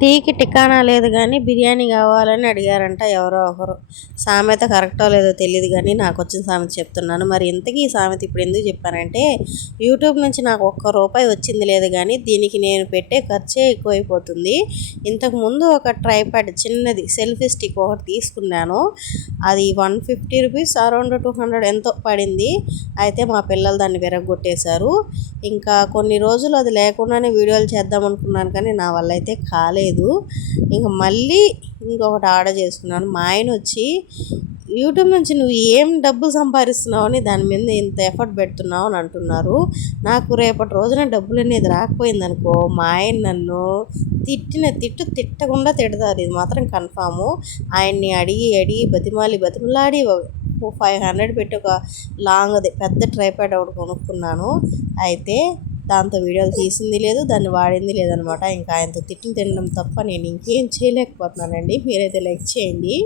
టీకి టికానా లేదు కానీ బిర్యానీ కావాలని అడిగారంట ఎవరో ఒకరు. సామెత కరెక్టో లేదో తెలియదు కానీ నాకు వచ్చిన సామెత చెప్తున్నాను. మరి ఇంతకీ ఈ సామెత ఇప్పుడు ఎందుకు చెప్పానంటే యూట్యూబ్ నుంచి నాకు ఒక్క రూపాయి వచ్చింది లేదు కానీ దీనికి నేను పెట్టే ఖర్చే ఎక్కువైపోతుంది. ఇంతకు ముందు ఒక ట్రైపాడ్ చిన్నది సెల్ఫీ స్టిక్ ఒకటి తీసుకున్నాను. అది one fifty rupees around two hundred ఎంతో పడింది. అయితే మా పిల్లలు దాన్ని విరగొట్టేశారు ఇంకా కొన్ని రోజులు అది లేకుండానే వీడియోలు చేద్దాం అనుకున్నాను కానీ నా వల్ల అయితే కాలేదు. ఇంకా మళ్ళీ ఇంకొకటి ఆర్డర్ చేసుకున్నాను. మా ఆయన వచ్చి యూట్యూబ్ నుంచి నువ్వు ఏం డబ్బులు సంపాదిస్తున్నావు అని దాని మీద ఇంత ఎఫర్ట్ పెడుతున్నావు అని అంటున్నారు. నాకు రేపటి రోజున డబ్బులు అనేది రాకపోయింది అనుకో మా ఆయన నన్ను తిట్టిన తిట్టు తిట్టకుండా తిడతారు. ఇది మాత్రం కన్ఫాము. ఆయన్ని అడిగి అడిగి బతిమాలి బతిమలాడి ఫైవ్ హండ్రెడ్ పెట్టి ఒక లాంగ్ అది పెద్ద ట్రైప్యాడ్ ఒకటి కొనుక్కున్నాను. అయితే దాంతో వీడియోలు తీసింది లేదు దాన్ని వాడింది లేదనమాట. ఇంకా ఆయనతో తిట్లు తినడం తప్ప నేను ఇంకేం చేయలేకపోతున్నానండి. మీరైతే లైక్ చేయండి.